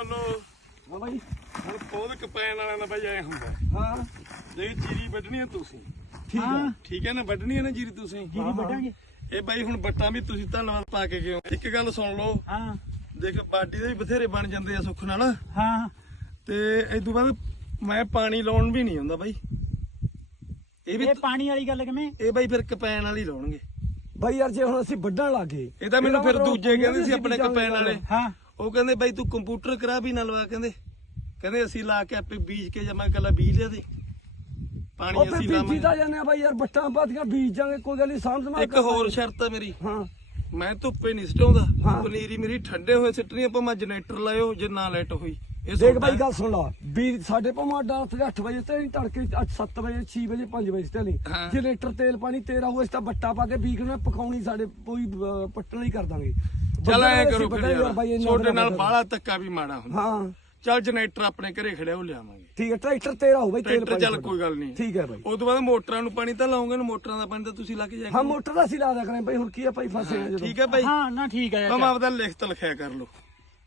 ਮੰਨੋ ਹਾਂ ਬਾਈ ਹੁਣ ਪੌਦ ਕਪੈਨ ਵਾਲਿਆਂ ਦਾ ਬਾਈ ਐ ਹੁੰਦਾ। ਹਾਂ। ਜੇ ਚੀਰੀ ਵੱਢਣੀ ਹੈ ਤੁਸੀਂ। ਠੀਕ ਆ। ਠੀਕ ਹੈ ਨਾ ਵੱਢਣੀ ਹੈ ਨਾ ਜੀਰੀ ਤੁਸੀਂ? ਜੀਰੀ ਵੱਢਾਂਗੇ। ਇਹ ਬਾਈ ਹੁਣ ਬੱਟਾਂ ਵੀ ਤੁਸੀਂ ਧੰਨਵਾਦ ਪਾ ਕੇ ਗਏ ਹੋ। ਇੱਕ ਗੱਲ ਸੁਣ ਲਓ। ਹਾਂ। ਦੇਖ ਬਾਡੀ ਦੇ ਵੀ ਬਥੇਰੇ ਬਣ ਜਾਂਦੇ ਆ ਸੁੱਖ ਨਾਲ। ਹਾਂ। ਤੇ ਇਸ ਤੋਂ ਬਾਅਦ ਮੈਂ ਪਾਣੀ ਲਾਉਣ ਵੀ ਨਹੀਂ ਹੁੰਦਾ ਬਾਈ। ਇਹ ਵੀ ਇਹ ਪਾਣੀ ਵਾਲੀ ਗੱਲ ਕਿਵੇਂ? ਇਹ ਬਾਈ ਫਿਰ ਕਪੈਨ ਵਾਲੀ ਲਾਉਣਗੇ। ਬਾਈ ਯਾਰ ਜੇ ਹੁਣ ਅਸੀਂ ਵੱਢਣ ਲੱਗੇ ਇਹ ਤਾਂ ਮੈਨੂੰ ਫਿਰ ਦੂਜੇ ਕਹਿੰਦੇ ਸੀ ਆਪਣੇ ਕਪੈਨ ਵਾਲੇ। ਹਾਂ। ਉਹ ਕਹਿੰਦੇ ਬਾਈ ਤੂੰ ਕੰਪਿਊਟਰ ਕਰਾ ਵੀ ਨਾ ਲਵਾ ਕਹਿੰਦੇ ਕਹਿੰਦੇ ਅਸੀਂ ਲਾ ਕੇ ਆਪੇ ਬੀਜ ਕੇ ਜਮਾ ਕੱਲਾ ਬੀਜ ਲਿਆ ਦੇ। ਪਾਣੀ ਅਸੀਂ ਬੀਜੀ ਲਾਵਾਂਗੇ। ਤਾਂ ਜਾਂਦੇ ਆ ਬਾਈ ਯਾਰ ਬੱਟਾਂ ਪਾਤੀਆਂ ਬੀਜ ਜਾਂਗੇ ਕੋਈ ਗੱਲ ਨਹੀਂ ਸਾਂਭ ਸੰਭਾਲ ਇੱਕ ਹੋਰ ਸ਼ਰਤ ਆ ਮੇਰੀ। ਹਾਂ। ਮੈਂ ਧੁੱਪੇ ਨਹੀਂ ਸਟਾਉਂਦਾ ਹਾਂ। ਪਨੀਰੀ ਮੇਰੀ ਠੰਡੇ ਹੋਏ ਸਿੱਟਣੀ ਆਪਾਂ ਮੈਂ ਜਨਰੇਟਰ ਲਾਇਓ ਜੇ ਨਾ ਲਾਈਟ ਹੋਈ। ਇਹ ਦੇਖ ਬਾਈ ਗੱਲ ਸੁਣ ਲਾ ਵੀ ਸਾਡੇ ਭਾਵੇਂ ਅੱਡਾ ਉੱਥੇ 8 ਵਜੇ ਤੇ ਨਹੀਂ ਤੜਕੇ 7 ਵਜੇ 6 ਵਜੇ 5 ਵਜੇ ਤੇ ਨਹੀਂ। ਹਾਂ। ਜੇ ਲੀਟਰ ਤੇਲ ਪਾਣੀ ਤੇਰਾ ਹੋਏ ਤਾਂ ਬੱਟਾ ਪਾ ਕੇ ਬੀਕ ਨੂੰ ਪਕਾਉਣੀ ਸਾਡੇ ਕੋਈ ਪੱਟਣ ਹੀ ਕਰ ਦਾਂਗੇ। ਚੱਲ ਐ ਕਰੋ ਫਿਰ ਯਾਰ ਬਾਈ, ਛੋਟੇ ਨਾਲ ਬਾਹਲਾ ਧੱਕਾ ਵੀ ਮਾੜਾ ਹੁੰਦਾ। ਹਾਂ। ਚੱਲ ਜਨਰੇਟਰ ਆਪਣੇ ਘਰੇ ਖੜਿਆ ਉਹ ਲਿਆਵਾਂਗੇ। ਠੀਕ ਹੈ ਟਰੈਕਟਰ ਤੇਰਾ ਹੋ ਬਾਈ ਤੇਲ ਟਰੈਕਟਰ ਪਾਣੀ ਚੱਲ। ਕੋਈ ਗੱਲ ਨਹੀਂ। ਠੀਕ ਹੈ ਬਾਈ। ਉਸ ਤੋਂ ਬਾਅਦ ਮੋਟਰਾਂ ਨੂੰ ਪਾਣੀ ਤਾਂ ਲਾਉਂਗੇ ਨਾ ਮੋਟਰਾਂ ਦਾ ਪਾਣੀ ਤਾਂ ਤੁਸੀਂ ਲਾ ਕੇ ਜਾਇਆ ਹਾਂ ਕਰੋ। ਮੋਟਰ ਦਾ ਅਸੀਂ ਲਾ ਦਿਆ ਕਰਾਂ ਬਾਈ ਹੁਣ ਕੀ ਆ ਭਾਈ ਫਸੇ ਆ ਜਦੋਂ। ਠੀਕ ਹੈ ਬਾਈ। ਹਾਂ ਨਾ ਠੀਕ ਹੈ ਤੁਮ ਆਪਦਾ ਲਿਖਤ ਲਿਖਿਆ ਕਰ ਲਓ।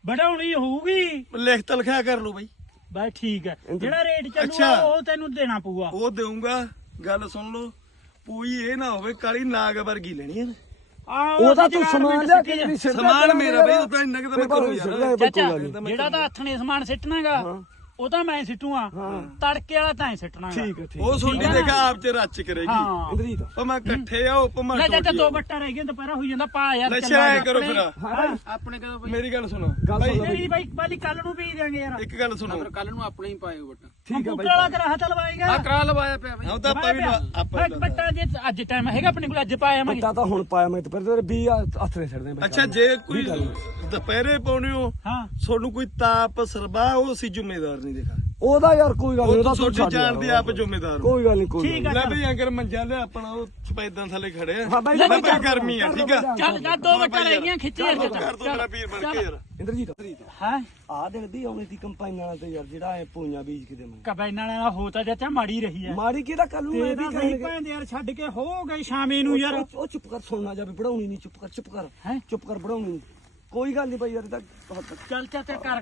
ਵਧਾਉਣੀ ਹੋਊਗੀ। ਲਿਖਤ ਲਿਖਿਆ ਕਰ ਲਓ ਬਾਈ। ਬਸ ਠੀਕ ਹੈ। ਜਿਹੜਾ ਰੇਟ ਚੱਲੂਗਾ ਅੱਛਾ। ਉਹ ਤੈਨੂੰ ਦੇਣਾ ਪਊਗਾ। ਉਹ ਦੇਊਂਗਾ। ਗੱਲ ਸੁਣ ਲਓ। ਕੋਈ ਇਹ ਨਾ ਹੋਵੇ ਕਾਲੀ ਨਾਗ ਵਰਗੀ ਲੈਣੀ ਹੈ ਉਹਦਾ ਤੂੰ ਸਮਾਨ ਲਿਆ ਕੇ ਸਿੱਟੀ ਨਹੀਂ ਸਿੱਟਦਾ ਸਮਾਨ ਮੇਰਾ ਬਈ, ਉਹ ਤਾਂ ਇੰਨਾ ਕੁ ਤਾਂ ਮੈਂ ਕਰੂੰ ਯਾਰ। ਚਾਚਾ। ਜਿਹੜਾ ਤਾਂ ਹੱਥਣੇ ਸਮਾਨ ਸਿੱਟਣਾਗਾ ਉਹ ਤਾਂ ਮੈਂ ਸਿੱਟੂਆ ਤੜਕੇ ਵਾਲਾ ਤਾਂ ਹੀ ਸਿੱਟਣਾਗਾ ਠੀਕ ਹੈ ਠੀਕ ਉਹ ਤੁਹਾਡੀ ਦੇਖ ਆਪ ਚ ਰੱਚ ਕਰੇਗੀ। ਹਾਂ। ਇੰਦਰੀਤ ਭਾਵੇਂ ਇਕੱਠੇ ਆਓ ਭਾਵੇਂ ਲੈ ਚਾਚਾ ਟੋਟੀ ਦੋ। ਬੱਟਾ ਰਹਿ ਗਿਆ ਦੁਪਹਿਰਾ ਹੋਈ ਜਾਂਦਾ ਪਾ ਯਾਰ ਲੈ ਚੱਲ ਆ ਕਰੋ ਫਿਰ। ਆਪਣੇ ਕਦੋਂ ਬਈ? ਮੇਰੀ ਗੱਲ ਸੁਣੋ। ਲਓ। ਨਹੀਂ ਬਾਈ ਬਾਲੀ ਕੱਲ ਨੂੰ ਵੀ ਦਿਆਂਗੇ ਯਾਰ। ਇੱਕ ਗੱਲ ਸੁਣੋ। ਫਿਰ ਕੱਲ ਨੂੰ ਆਪਣੇ ਹੀ ਪਾਇਓ ਬਟਾ। ਠੀਕ ਹੈ ਬਾਈ ਵਾਲਾ ਕਰਾ ਹੱਥ ਲਵਾਏਗਾ ਆ ਕਰਾ ਲਵਾਇਆ ਪਿਆ ਬਈ। ਹਾਂ ਤਾਂ ਆਪਾਂ ਵੀ ਆਪਾਂ ਬੱਟਾ ਜੇ ਅੱਜ ਟਾਈਮ ਹੈਗਾ ਆਪਣੇ ਕੋਲ ਅੱਜ ਪਾਇਆ ਮੈਂ। ਬੱਟਾ ਤਾਂ ਹੁਣ ਪਾਇਆ ਮੈਂ ਤੇ ਫਿਰ ਤੇਰੇ 20 ਹੱਥ ਨੇ ਛੱਡਦੇ ਬਾਈ। ਅੱਛਾ ਜੇ ਕੋਈ ਦੁਪਹਿਰੇ ਪਾਉਣੇ ਹੋ ਹਾਂ। ਤੁਹਾਨੂੰ ਕੋਈ ਤਾਪ ਸਰਬਾ ਉਹ ਅਸੀਂ ਜ਼ਿੰਮੇਦਾਰ ਨਹੀਂ ਦੇਖਾ ਉਹਦਾ ਯਾਰ ਕੋਈ ਗੱਲ ਨਹੀਂ ਉਹ ਉਹਦਾ ਤਾਂ ਛੱਡ ਜਾਣ ਦੀ ਯਾਰ। ਆਪ ਜ਼ਿੰਮੇਦਾਰ ਹੋ। ਕੋਈ ਗੱਲ ਨਹੀਂ ਕੋਈ ਠੀਕ ਆ ਲੈ ਬਈ ਅਗਰ ਮੰਜਾ ਲਿਆ ਆਪਣਾ ਉਹ ਸਪੈਦਾਂ ਥੱਲੇ ਖੜੇ ਆ। ਹਾਂ ਬਾਈ ਲੈ ਮੈਂ ਬਈ ਗਰਮੀ ਆ ਠੀਕ ਆ? ਚੱਲ ਜਾ ਦੋ ਬੱਟਾ ਰਹਿ ਗਈਆਂ ਖਿੱਚ ਯਾਰ ਕਰ ਦੋ ਮੇਰਾ ਵੀਰ ਬਣ ਕੇ ਯਾਰ। ਇੰਦਰਜੀਤ। ਹਾਂ? ਆ ਦੇਖਦੀ ਆਉਣੀ ਸੀ ਕੰਪਾਈਨਾਂ ਨਾਲ ਤੇ ਯਾਰ ਜਿਹੜਾ ਐ ਪੂਈਆਂ ਬੀਜ ਕੇ ਦੇਵਾਂ। ਕਬੈਨਾਂ ਨਾਲ ਹੋ ਤਾਂ ਚਾਚਾ ਮਾੜੀ ਰਹੀ ਹੈ ਮਾੜੀ ਕਿਹਦਾ ਕੱਲ ਨੂੰ ਇਹ ਵੀ ਕਹਿਣਗੇ ਭੈਣ ਦੇ ਯਾਰ ਛੱਡ ਕੇ ਹੋ ਗਏ ਸ਼ਾਮੇ ਨੂੰ ਯਾਰ। ਉਹ- ਉਹ ਚੁੱਪ ਕਰ ਸੁਣਨਾ ਜਾਵੇ ਪੜਾਉਣੀ ਨਹੀਂ ਚੁੱਪ ਕਰ ਚੁੱਪ ਕਰ। ਹੈਂ? ਚੁੱਪ ਕਰ ਪੜਾਉਣੀ ਨਹੀਂ ਕੋਈ ਗੱਲ ਨਹੀਂ ਬਾਈ ਯਾਰ ਇਹ ਤਾਂ ਚੱਲ ਚਾਚਾ ਕਰ